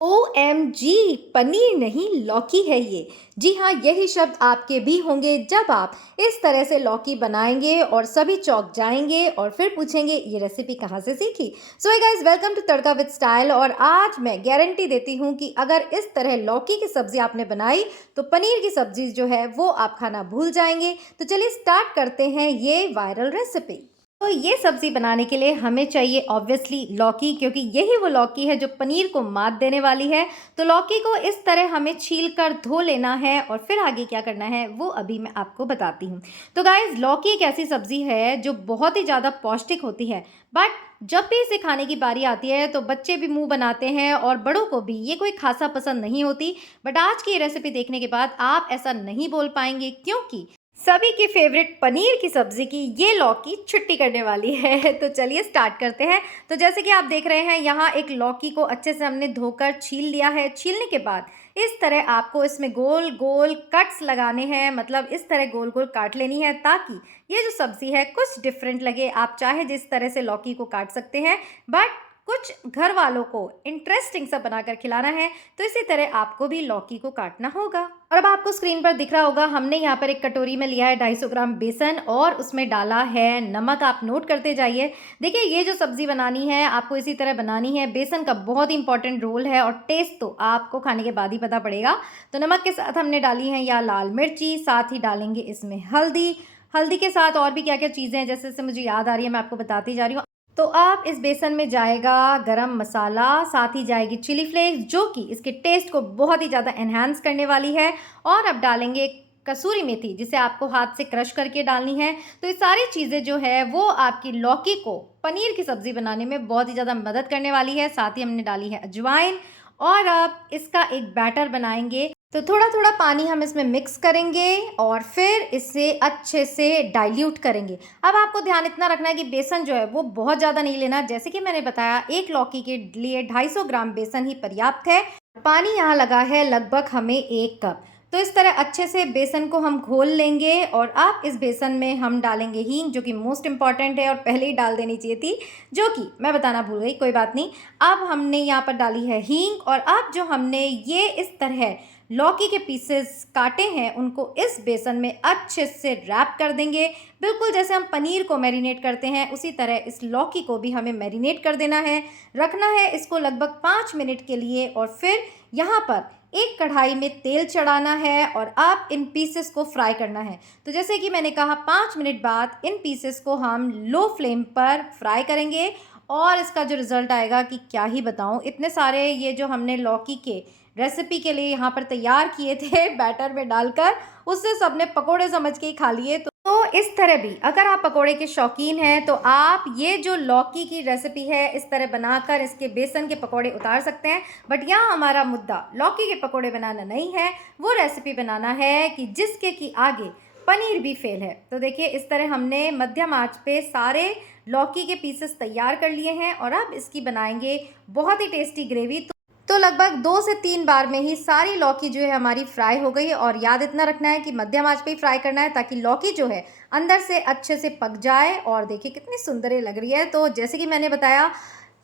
OMG, paneer नहीं लौकी है ये। जी हाँ, यही शब्द आपके भी होंगे जब आप इस तरह से लौकी बनाएंगे और सभी चौंक जाएंगे और फिर पूछेंगे ये रेसिपी कहाँ से सीखी। So hey guys, welcome to Tadka with style. और आज मैं गारंटी देती हूँ कि अगर इस तरह लौकी की सब्जी आपने बनाई तो पनीर की सब्जी जो है वो आप खाना भूल जाएंगे। तो चलिए स्टार्ट करते हैं ये वायरल रेसिपी। तो ये सब्जी बनाने के लिए हमें चाहिए ऑब्वियसली लौकी, क्योंकि यही वो लौकी है जो पनीर को मात देने वाली है। तो लौकी को इस तरह हमें छील कर धो लेना है और फिर आगे क्या करना है वो अभी मैं आपको बताती हूँ। तो गाइज, लौकी एक ऐसी सब्जी है जो बहुत ही ज़्यादा पौष्टिक होती है, बट जब भी इसे खाने की बारी आती है तो बच्चे भी मुंह बनाते हैं और बड़ों को भी ये कोई खासा पसंद नहीं होती। बट आज की ये रेसिपी देखने के बाद आप ऐसा नहीं बोल पाएंगे, क्योंकि सभी की फेवरेट पनीर की सब्जी की ये लौकी छुट्टी करने वाली है। तो चलिए स्टार्ट करते हैं। तो जैसे कि आप देख रहे हैं, यहाँ एक लौकी को अच्छे से हमने धोकर छील लिया है। छीलने के बाद इस तरह आपको इसमें गोल गोल कट्स लगाने हैं, मतलब इस तरह गोल गोल काट लेनी है ताकि ये जो सब्जी है कुछ डिफरेंट लगे। आप चाहे जिस तरह से लौकी को काट सकते हैं, बट कुछ घर वालों को इंटरेस्टिंग सा बनाकर खिलाना है, तो इसी तरह आपको भी लौकी को काटना होगा। और अब आपको स्क्रीन पर दिख रहा होगा, हमने यहाँ पर एक कटोरी में लिया है 250 ग्राम बेसन और उसमें डाला है नमक। आप नोट करते जाइए। देखिए, ये जो सब्जी बनानी है आपको इसी तरह बनानी है। बेसन का बहुत इंपॉर्टेंट रोल है और टेस्ट तो आपको खाने के बाद ही पता पड़ेगा। तो नमक के साथ हमने डाली है या लाल मिर्ची, साथ ही डालेंगे इसमें हल्दी। हल्दी के साथ और भी क्या क्या चीज़ें हैं जैसे जैसे मुझे याद आ रही है मैं आपको बताती जा रही हूँ। तो आप इस बेसन में जाएगा गरम मसाला, साथ ही जाएगी चिली फ्लेक्स जो कि इसके टेस्ट को बहुत ही ज़्यादा एनहांस करने वाली है। और अब डालेंगे कसूरी मेथी, जिसे आपको हाथ से क्रश करके डालनी है। तो ये सारी चीज़ें जो है वो आपकी लौकी को पनीर की सब्ज़ी बनाने में बहुत ही ज़्यादा मदद करने वाली है। साथ ही हमने डाली है अजवाइन और अब इसका एक बैटर बनाएंगे। तो थोड़ा थोड़ा पानी हम इसमें मिक्स करेंगे और फिर इसे अच्छे से डाइल्यूट करेंगे। अब आपको ध्यान इतना रखना है कि बेसन जो है वो बहुत ज़्यादा नहीं लेना। जैसे कि मैंने बताया, एक लौकी के लिए 250 ग्राम बेसन ही पर्याप्त है। पानी यहाँ लगा है लगभग हमें 1 कप। तो इस तरह अच्छे से बेसन को हम घोल लेंगे और अब इस बेसन में हम डालेंगे हींग, जो कि मोस्ट इंपॉर्टेंट है और पहले ही डाल देनी चाहिए थी, जो कि मैं बताना भूल गई, कोई बात नहीं। अब हमने यहाँ पर डाली है हींग और अब जो हमने ये इस तरह लौकी के पीसेस काटे हैं उनको इस बेसन में अच्छे से रैप कर देंगे। बिल्कुल जैसे हम पनीर को मैरिनेट करते हैं उसी तरह इस लौकी को भी हमें मैरिनेट कर देना है। रखना है इसको लगभग 5 मिनट के लिए और फिर यहाँ पर एक कढ़ाई में तेल चढ़ाना है और अब इन पीसेस को फ्राई करना है। तो जैसे कि मैंने कहा, 5 मिनट बाद इन पीसेस को हम लो फ्लेम पर फ्राई करेंगे और इसका जो रिज़ल्ट आएगा कि क्या ही बताऊं। इतने सारे ये जो हमने लौकी के रेसिपी के लिए यहाँ पर तैयार किए थे बैटर में डालकर, उससे सबने पकोड़े समझ के ही खा लिए। तो इस तरह भी अगर आप पकोड़े के शौकीन हैं तो आप ये जो लौकी की रेसिपी है इस तरह बनाकर इसके बेसन के पकोड़े उतार सकते हैं। बट यहाँ हमारा मुद्दा लौकी के पकोड़े बनाना नहीं है, वो रेसिपी बनाना है कि जिसके कि आगे पनीर भी फेल है। तो देखिए, इस तरह हमने मध्यम आंच पे सारे लौकी के पीसेस तैयार कर लिए हैं और अब इसकी बनाएंगे बहुत ही टेस्टी ग्रेवी। तो लगभग 2 से 3 बार में ही सारी लौकी जो है हमारी फ्राई हो गई। और याद इतना रखना है कि मध्यम आंच पे ही फ्राई करना है ताकि लौकी जो है अंदर से अच्छे से पक जाए। और देखिए कितनी सुंदर ये लग रही है। तो जैसे कि मैंने बताया,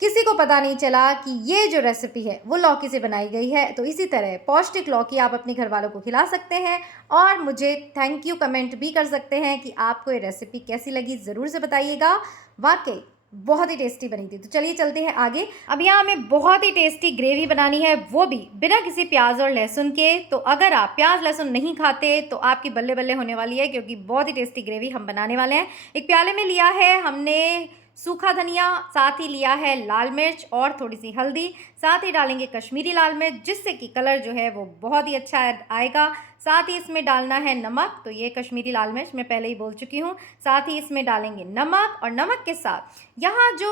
किसी को पता नहीं चला कि ये जो रेसिपी है वो लौकी से बनाई गई है। तो इसी तरह पौष्टिक लौकी आप अपने घर वालों को खिला सकते हैं और मुझे थैंक यू कमेंट भी कर सकते हैं कि आपको ये रेसिपी कैसी लगी, ज़रूर से बताइएगा। वाकई बहुत ही टेस्टी बनी थी। तो चलिए चलते हैं आगे। अब यहाँ हमें बहुत ही टेस्टी ग्रेवी बनानी है, वो भी बिना किसी प्याज और लहसुन के। तो अगर आप प्याज लहसुन नहीं खाते तो आपकी बल्ले बल्ले होने वाली है, क्योंकि बहुत ही टेस्टी ग्रेवी हम बनाने वाले हैं। एक प्याले में लिया है हमने सूखा धनिया, साथ ही लिया है लाल मिर्च और थोड़ी सी हल्दी, साथ ही डालेंगे कश्मीरी लाल मिर्च जिससे कि कलर जो है वो बहुत ही अच्छा आएगा। साथ ही इसमें डालना है नमक, तो ये कश्मीरी लाल मिर्च मैं पहले ही बोल चुकी हूँ। साथ ही इसमें डालेंगे नमक और नमक के साथ यहाँ जो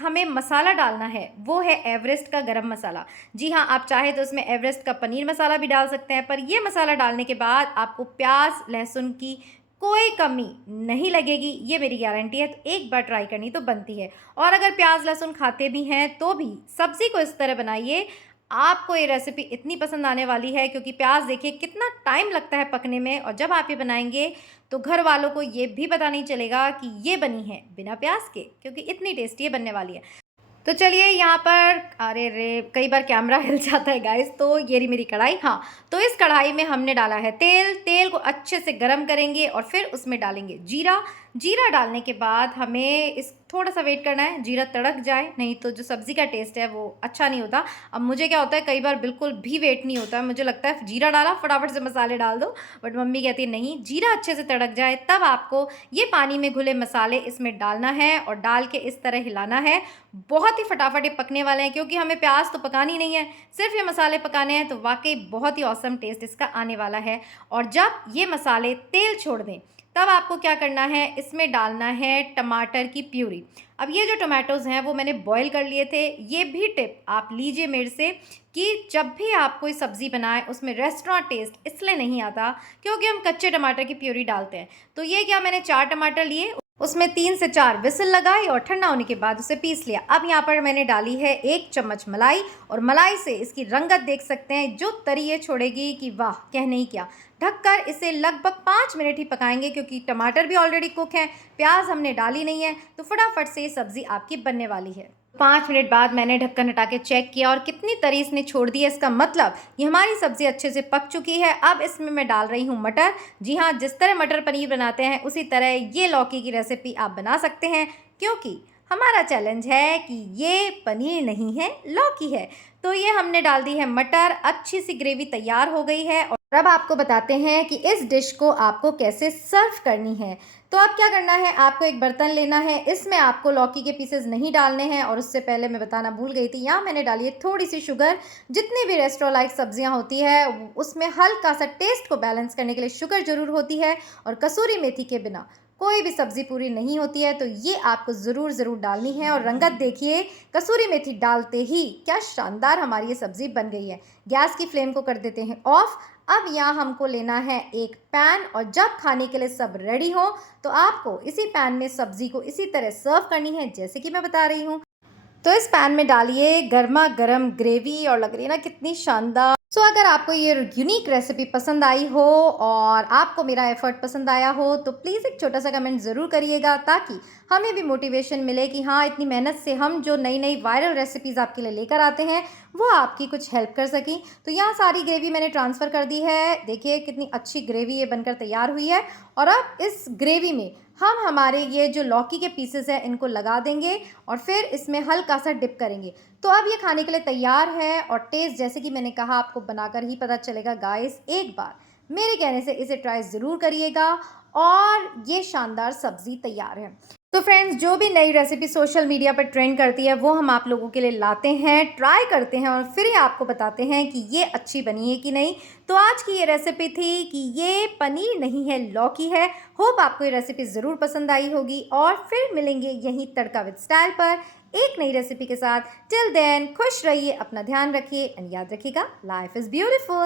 हमें मसाला डालना है वो है एवरेस्ट का गरम मसाला। जी हाँ, आप चाहे तो इसमें एवरेस्ट का पनीर मसाला भी डाल सकते हैं, पर ये मसाला डालने के बाद आपको प्याज लहसुन की कोई कमी नहीं लगेगी, ये मेरी गारंटी है। तो एक बार ट्राई करनी तो बनती है। और अगर प्याज लहसुन खाते भी हैं तो भी सब्ज़ी को इस तरह बनाइए, आपको ये रेसिपी इतनी पसंद आने वाली है। क्योंकि प्याज देखिए कितना टाइम लगता है पकने में, और जब आप ये बनाएंगे तो घर वालों को ये भी पता नहीं चलेगा कि ये बनी है बिना प्याज के, क्योंकि इतनी टेस्टी ये बनने वाली है। तो चलिए यहाँ पर, अरे रे, कई बार कैमरा हिल जाता है गाइस। तो ये रही मेरी कढ़ाई। हाँ, तो इस कढ़ाई में हमने डाला है तेल। तेल को अच्छे से गरम करेंगे और फिर उसमें डालेंगे जीरा। जीरा डालने के बाद हमें इस थोड़ा सा वेट करना है, जीरा तड़क जाए, नहीं तो जो सब्ज़ी का टेस्ट है वो अच्छा नहीं होता। अब मुझे क्या होता है, कई बार बिल्कुल भी वेट नहीं होता है, मुझे लगता है जीरा डाला फटाफट से मसाले डाल दो, बट मम्मी कहती है नहीं, जीरा अच्छे से तड़क जाए तब आपको ये पानी में घुले मसाले इसमें डालना है और डाल के इस तरह हिलाना है। बहुत ही फटाफट ये पकने वाले हैं, क्योंकि हमें प्याज तो पकानी नहीं है, सिर्फ ये मसाले पकाने हैं। तो वाकई बहुत ही औसम टेस्ट इसका आने वाला है। और जब ये मसाले तेल छोड़ दें तब आपको क्या करना है, इसमें डालना है टमाटर की प्यूरी। अब ये जो टमाटोज़ हैं वो मैंने बॉईल कर लिए थे। ये भी टिप आप लीजिए मेरे से कि जब भी आप कोई सब्ज़ी बनाएं उसमें रेस्टोरेंट टेस्ट इसलिए नहीं आता क्योंकि हम कच्चे टमाटर की प्यूरी डालते हैं। तो ये क्या, मैंने 4 टमाटर लिए, उसमें 3 से 4 विसल लगाई और ठंडा होने के बाद उसे पीस लिया। अब यहाँ पर मैंने डाली है 1 चम्मच मलाई, और मलाई से इसकी रंगत देख सकते हैं, जो तरी ये छोड़ेगी कि वाह, कहने ही क्या। ढककर इसे लगभग 5 मिनट ही पकाएंगे, क्योंकि टमाटर भी ऑलरेडी कुक हैं, प्याज हमने डाली नहीं है, तो फटाफट से ये सब्ज़ी आपकी बनने वाली है। 5 मिनट बाद मैंने ढक्कन हटा के चेक किया और कितनी तरी इसने छोड़ दी है, इसका मतलब ये हमारी सब्ज़ी अच्छे से पक चुकी है। अब इसमें मैं डाल रही हूँ मटर। जी हाँ, जिस तरह मटर पनीर बनाते हैं उसी तरह ये लौकी की रेसिपी आप बना सकते हैं, क्योंकि हमारा चैलेंज है कि ये पनीर नहीं है, लौकी है। तो ये हमने डाल दी है मटर, अच्छी सी ग्रेवी तैयार हो गई है। और अब आपको बताते हैं कि इस डिश को आपको कैसे सर्व करनी है। तो अब क्या करना है, आपको एक बर्तन लेना है, इसमें आपको लौकी के पीसेस नहीं डालने हैं। और उससे पहले मैं बताना भूल गई थी, यहाँ मैंने डाली है थोड़ी सी शुगर। जितनी भी रेस्टोरेंट लाइक सब्जियाँ होती है उसमें हल्का सा टेस्ट को बैलेंस करने के लिए शुगर ज़रूर होती है, और कसूरी मेथी के बिना कोई भी सब्ज़ी पूरी नहीं होती है। तो ये आपको ज़रूर डालनी है। और रंगत देखिए, कसूरी मेथी डालते ही क्या शानदार हमारी ये सब्ज़ी बन गई है। गैस की फ्लेम को कर देते हैं ऑफ। अब यहाँ हमको लेना है एक पैन, और जब खाने के लिए सब रेडी हो तो आपको इसी पैन में सब्ज़ी को इसी तरह सर्व करनी है जैसे कि मैं बता रही हूँ। तो इस पैन में डालिए गर्मा गर्म ग्रेवी, और लग रही है ना कितनी शानदार। सो अगर आपको ये यूनिक रेसिपी पसंद आई हो और आपको मेरा एफर्ट पसंद आया हो तो प्लीज़ एक छोटा सा कमेंट ज़रूर करिएगा, ताकि हमें भी मोटिवेशन मिले कि हाँ, इतनी मेहनत से हम जो नई नई वायरल रेसिपीज़ आपके लिए लेकर आते हैं वो आपकी कुछ हेल्प कर सकें। तो यहाँ सारी ग्रेवी मैंने ट्रांसफ़र कर दी है। देखिए कितनी अच्छी ग्रेवी ये बनकर तैयार हुई है। और अब इस ग्रेवी में हम हमारे ये जो लौकी के पीसेस हैं इनको लगा देंगे और फिर इसमें हल्का सा डिप करेंगे। तो अब ये खाने के लिए तैयार है। और टेस्ट जैसे कि मैंने कहा आपको बनाकर ही पता चलेगा गाइस। एक बार मेरे कहने से इसे ट्राई ज़रूर करिएगा, और ये शानदार सब्ज़ी तैयार है। तो फ्रेंड्स, जो भी नई रेसिपी सोशल मीडिया पर ट्रेंड करती है वो हम आप लोगों के लिए लाते हैं, ट्राई करते हैं और फिर ही आपको बताते हैं कि ये अच्छी बनी है कि नहीं। तो आज की ये रेसिपी थी कि ये पनीर नहीं है, लौकी है। होप आपको ये रेसिपी ज़रूर पसंद आई होगी, और फिर मिलेंगे यहीं तड़का विद स्टाइल पर एक नई रेसिपी के साथ। टिल देन खुश रहिए, अपना ध्यान रखिए, एंड याद रखिएगा, लाइफ इज़ ब्यूटीफुल।